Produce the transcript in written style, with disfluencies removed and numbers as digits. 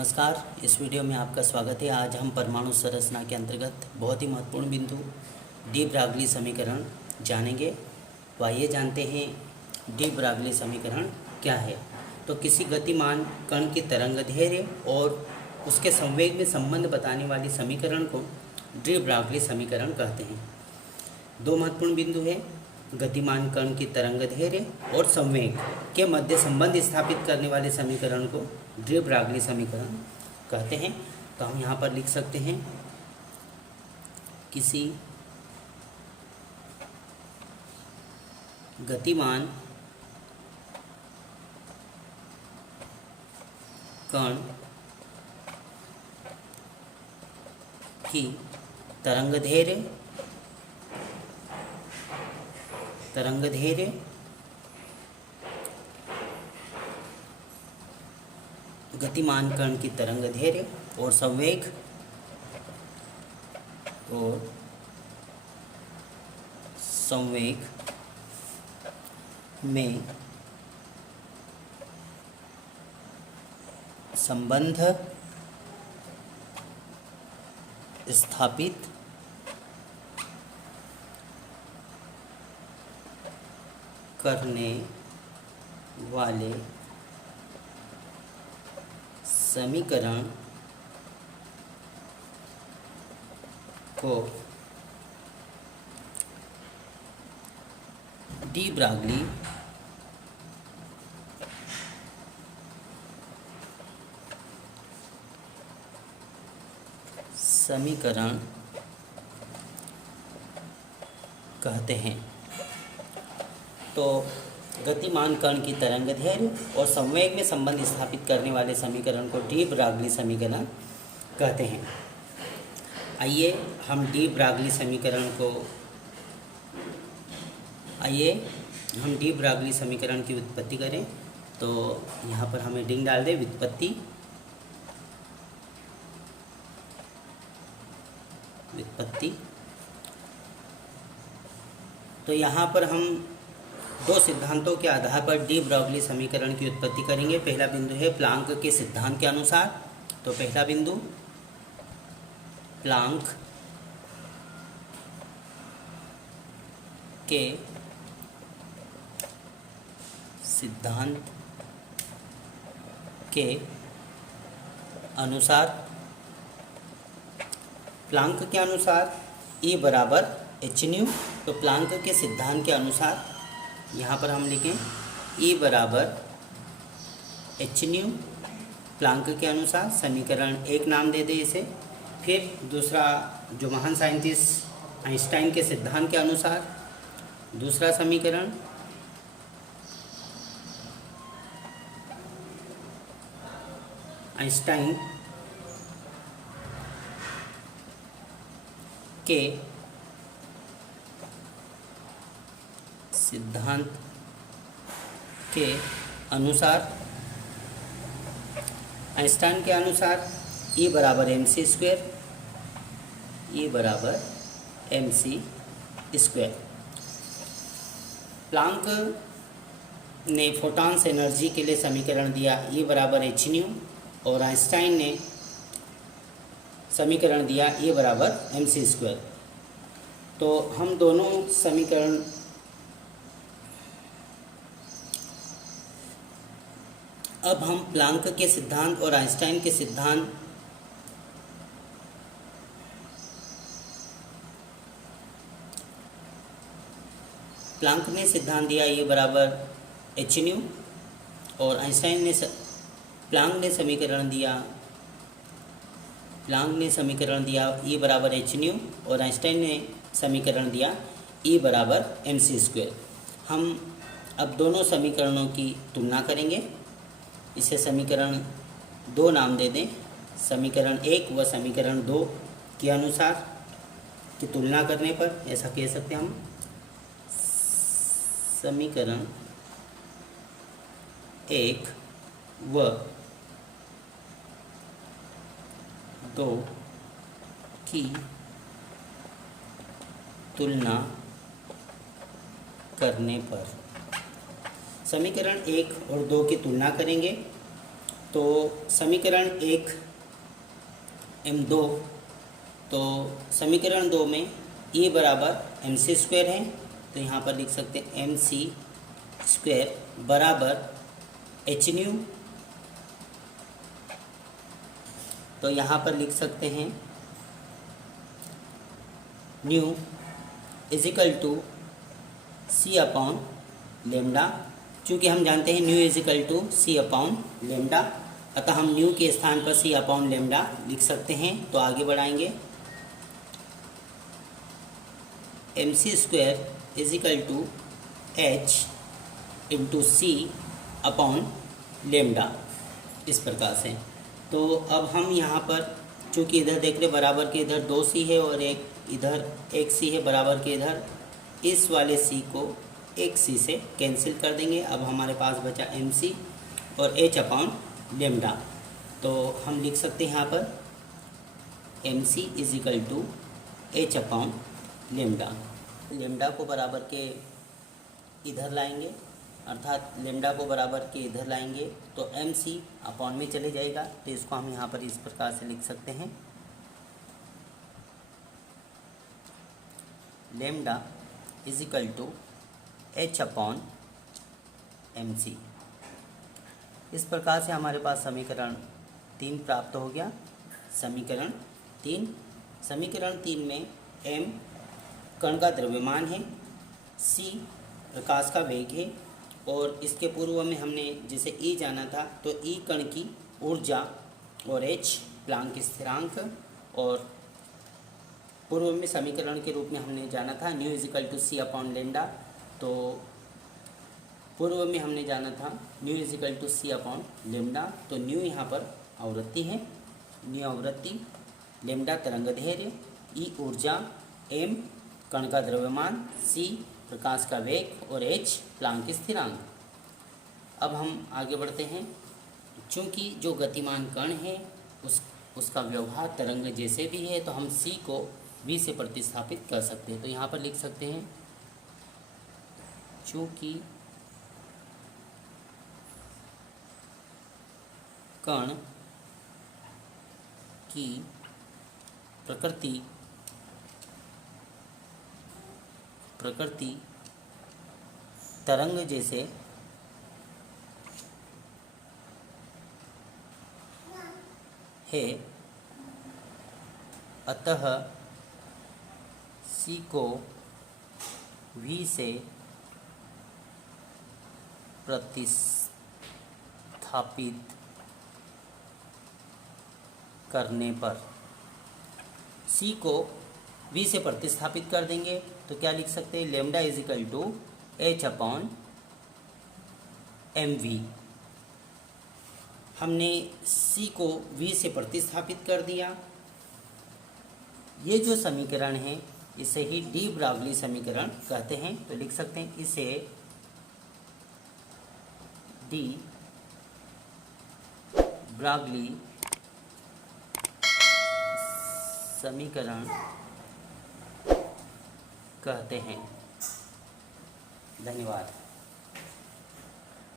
नमस्कार। इस वीडियो में आपका स्वागत है। आज हम परमाणु संरचना के अंतर्गत बहुत ही महत्वपूर्ण बिंदु डी ब्रागली समीकरण जानेंगे। तो आइए जानते हैं डी ब्रागली समीकरण क्या है। तो किसी गतिमान कण की तरंगदैर्घ्य और उसके संवेग में संबंध बताने वाली समीकरण को डी ब्रागली समीकरण कहते हैं। दो महत्वपूर्ण बिंदु है, गतिमान कण की तरंगदैर्घ्य और संवेग के मध्य संबंध स्थापित करने वाले समीकरण को डी ब्रागली समीकरण कहते हैं। तो हम यहाँ पर लिख सकते हैं किसी गतिमान कण की तरंगदैर्घ्य गतिमान कण की तरंगदैर्घ्य और संवेग में संबंध स्थापित करने वाले समीकरण को डी ब्रागली समीकरण कहते हैं। तो गतिमान कण की तरंगदैर्घ्य और संवेग में संबंध स्थापित करने वाले समीकरण को डी ब्रागली समीकरण कहते हैं। आइए हम डी ब्रागली समीकरण की व्युत्पत्ति करें। तो यहाँ पर हमें डिंग डाल दें व्युत्पत्ति। तो यहाँ पर हम दो सिद्धांतों के आधार पर डी ब्रागली समीकरण की उत्पत्ति करेंगे। पहला बिंदु है प्लांक के सिद्धांत के अनुसार। तो पहला बिंदु प्लांक के सिद्धांत के अनुसार, प्लांक के अनुसार E बराबर एच न्यू। तो प्लांक के सिद्धांत के अनुसार यहाँ पर हम लिखें E बराबर एच न्यू। प्लांक के अनुसार समीकरण एक नाम दे दें इसे। फिर दूसरा जो महान साइंटिस्ट आइंस्टाइन के सिद्धांत के अनुसार दूसरा समीकरण आइंस्टाइन के सिद्धांत के अनुसार, आइंस्टाइन के अनुसार E बराबर mc स्क्वायर। प्लांक ने फोटॉन्स एनर्जी के लिए समीकरण दिया E बराबर एच न्यू और आइंस्टाइन ने समीकरण दिया E बराबर mc स्क्वायर। तो हम दोनों समीकरण अब हम प्लांक के सिद्धांत और आइंस्टाइन के सिद्धांत प्लांक ने सिद्धांत दिया E बराबर एच न्यू और आइंस्टाइन ने प्लांक ने समीकरण दिया E बराबर एच न्यू और आइंस्टाइन ने समीकरण दिया E बराबर mc स्क्वायर। हम अब दोनों समीकरणों की तुलना करेंगे। इसे समीकरण दो नाम दे दें। समीकरण एक व समीकरण दो के अनुसार की तुलना करने पर ऐसा कह सकते हैं हम समीकरण एक व दो की तुलना करने पर समीकरण 1 और 2 की तुलना करेंगे तो समीकरण 1 m2, तो समीकरण 2 में E बराबर mc² है, तो यहाँ पर लिख सकते हैं mc² बराबर hν, तो यहाँ पर लिख सकते हैं nu equal to c upon lambda. चूँकि हम जानते हैं nu equal to c upon lambda, अतः हम न्यू के स्थान पर c अपॉन लेमडा लिख सकते हैं। तो आगे बढ़ाएंगे, mc² equal to h into c upon lambda, इस प्रकार से। तो अब हम यहाँ पर चूँकि इधर देख रहे बराबर के इधर 2c है और एक इधर 1c है, बराबर के इधर इस वाले c को 1c से कैंसिल कर देंगे। अब हमारे पास बचा mc और h अपॉन लेमडा, तो हम लिख सकते हैं यहाँ पर mc equal to h upon lambda. Lambda को बराबर के इधर लाएंगे, अर्थात लेमडा को बराबर के इधर लाएंगे तो mc अपॉन में चले जाएगा, तो इसको हम यहाँ पर इस प्रकार से लिख सकते हैं lambda equal to h upon mc। इस प्रकार से हमारे पास समीकरण 3 प्राप्त हो गया। समीकरण 3 में m कण का द्रव्यमान है, c प्रकाश का वेग है, और इसके पूर्व में हमने जैसे E जाना था तो E कण की ऊर्जा और h प्लांक स्थिरांक, और पूर्व में समीकरण के रूप में हमने जाना था nu equal to c upon lambda, तो पूर्व में हमने जाना था nu equal to c upon lambda. तो न्यू यहाँ पर आवृत्ति है, न्यू आवृत्ति, लेमडा तरंगदैर्घ्य, E ऊर्जा, m कण का द्रव्यमान, c प्रकाश का वेग और h प्लांक स्थिरांक। अब हम आगे बढ़ते हैं। चूँकि जो गतिमान कण है उसका व्यवहार तरंग जैसे भी है, तो हम c को v से प्रतिस्थापित कर सकते हैं। तो यहाँ पर लिख सकते हैं चूँकि कण की प्रकृति तरंग जैसे है, अतः c को v से प्रतिस्थापित करने पर, c को v से प्रतिस्थापित कर देंगे तो क्या लिख सकते हैं lambda equal to h upon mv। हमने c को v से प्रतिस्थापित कर दिया। ये जो समीकरण है इसे ही डी ब्रागली समीकरण कहते हैं। तो लिख सकते हैं इसे डी ब्रागली समीकरण कहते हैं। धन्यवाद।